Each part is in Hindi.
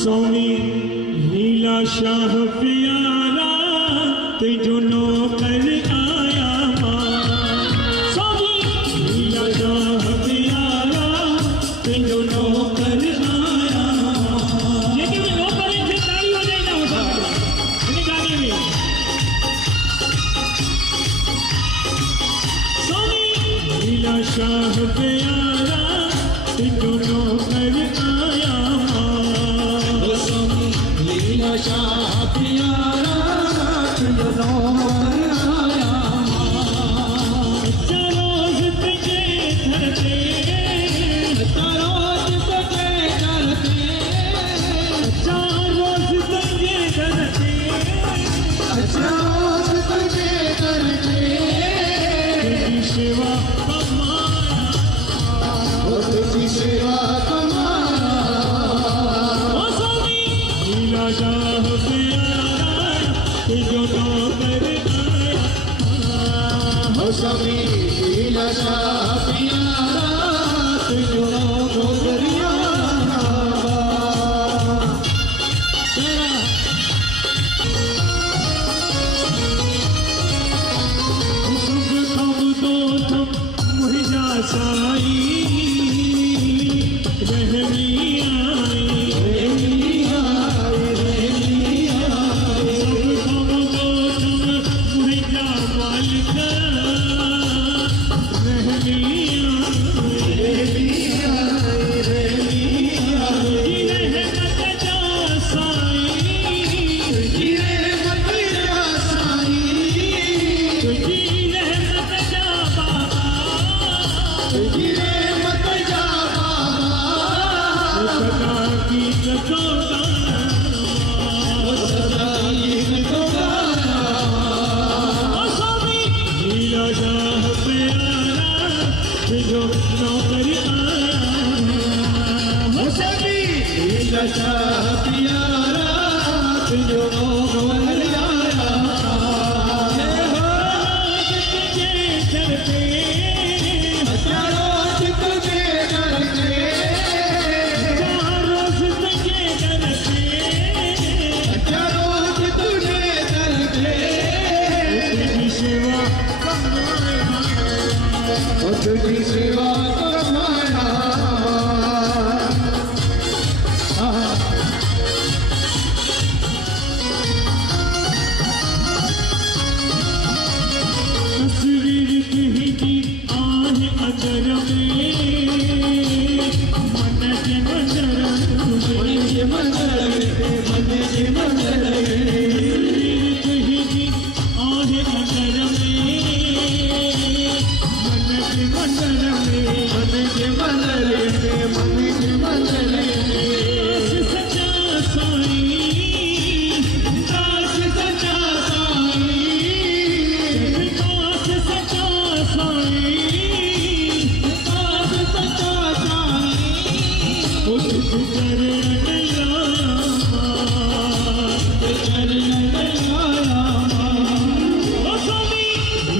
स्वामी लीला शाह प्यारा तेजो नौकर आया स्वामी लीला शाह प्यारा तेजो नौकर आया ये कि भी नौकर से ताली हो जाए ना उठा इन्हें गाने में स्वामी लीला शाह प्यारा तेजो नौकर आया लीला शाह प्यारा तेजो नौकर आया रोज तुझे धरते रोज तुझे करते रोज तुझे धरते रोज तुझे करते तेरी सेवा कमाया तेरी सेवा कमाया लीला शाह प्यारा तेजो नौकर आया स्वामी लीला शाह प्यारा तेजो नौकर आया मुहिजा साई रहमी जो नौकरी लीला शाह प्यारा तेजो नौकर आया रोज तुझे करते रोज तुझे करते तेरी सेवा तुझी सेवा कमाया तस्वीर की आहे अगर में मन के मंदिर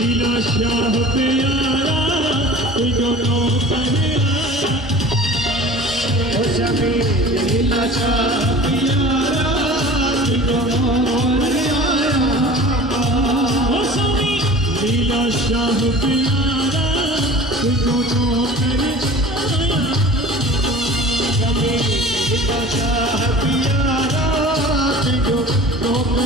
लीला शाह प्यारा तेजो नौकर स्वामी लीला शाह प्यारा तेजो नौकर आया स्वामी लीला शाह प्यारा तेजो नौकर आया स्वामी लीला शाह प्यारा तेजो नौकर